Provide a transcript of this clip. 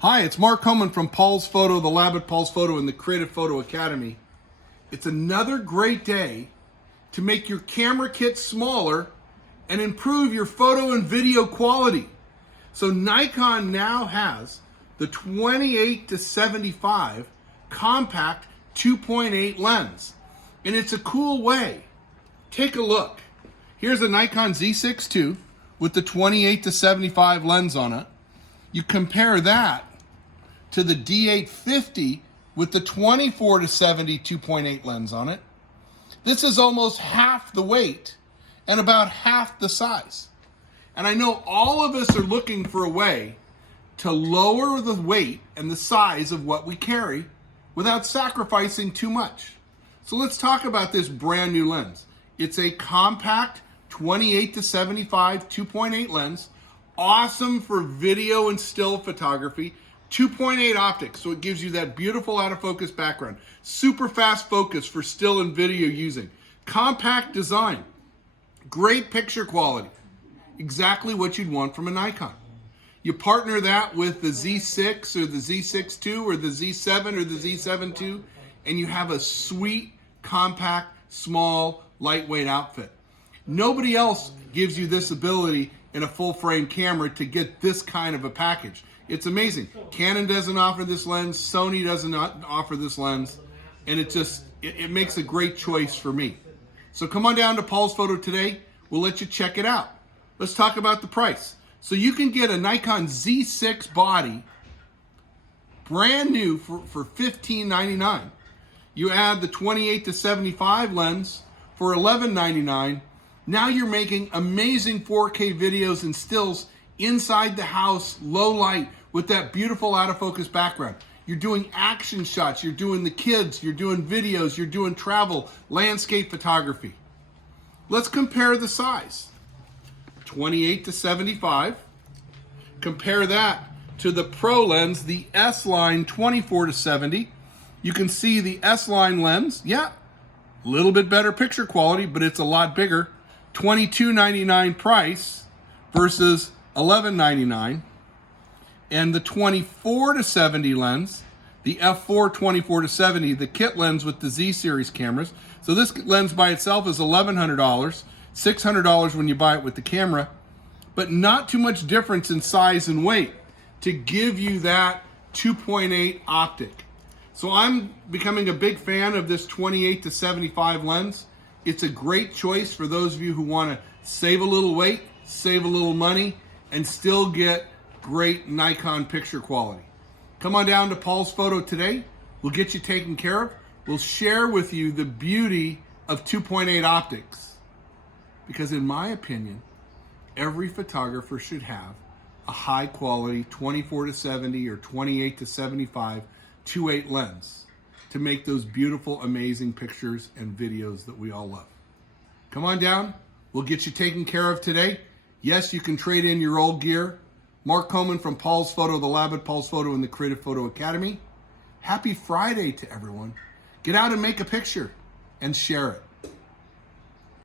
Hi, it's Mark Homan from Paul's Photo, the lab at Paul's Photo and the Creative Photo Academy. It's another great day to make your camera kit smaller and improve your photo and video quality. So Nikon now has the 28-75 compact 2.8 lens. And it's a cool way. Take a look. Here's a Nikon Z6 II with the 28-75 lens on it. You compare that to the D850 with the 24-70 2.8 lens on it. This is almost half the weight and about half the size. And I know all of us are looking for a way to lower the weight and the size of what we carry without sacrificing too much. So let's talk about this brand new lens. It's a compact 28-75 2.8 lens, awesome for video and still photography. 2.8 optics, so it gives you that beautiful out of focus background. Super fast focus for still and video using. Compact design, great picture quality. Exactly what you'd want from a Nikon. You partner that with the Z6 or the Z6 II or the Z7 or the Z7 II, and you have a sweet, compact, small, lightweight outfit. Nobody else gives you this ability in a full frame camera to get this kind of a package. It's amazing. Canon doesn't offer this lens, Sony doesn't offer this lens, and it makes a great choice for me. So come on down to Paul's Photo today. We'll let you check it out. Let's talk about the price. So you can get a Nikon Z6 body, brand new for $15.99. You add the 28-75 lens for $11.99. Now you're making amazing 4K videos and stills inside the house, low light, with that beautiful out of focus background. You're doing action shots, you're doing the kids, you're doing videos, you're doing travel, landscape photography. Let's compare the size. 28-75. Compare that to the Pro lens, the S-Line 24-70. You can see the S-Line lens, yeah, a little bit better picture quality, but it's a lot bigger. $22.99 price versus $11.99. And the 24-70 lens, the f4 24-70, the kit lens with the Z series cameras. So this lens by itself is $1,100, $600 when you buy it with the camera, but not too much difference in size and weight to give you that 2.8 optic. So I'm becoming a big fan of this 28-75 lens. It's a great choice for those of you who want to save a little weight, save a little money, and still get great Nikon picture quality. Come on down to Paul's Photo today. We'll get you taken care of. We'll share with you the beauty of 2.8 optics. Because in my opinion, every photographer should have a high quality 24-70 or 28-75 2.8 lens to make those beautiful, amazing pictures and videos that we all love. Come on down. We'll get you taken care of today. Yes, you can trade in your old gear. Mark Homan from Paul's Photo, the lab at Paul's Photo and the Creative Photo Academy. Happy Friday to everyone. Get out and make a picture and share it.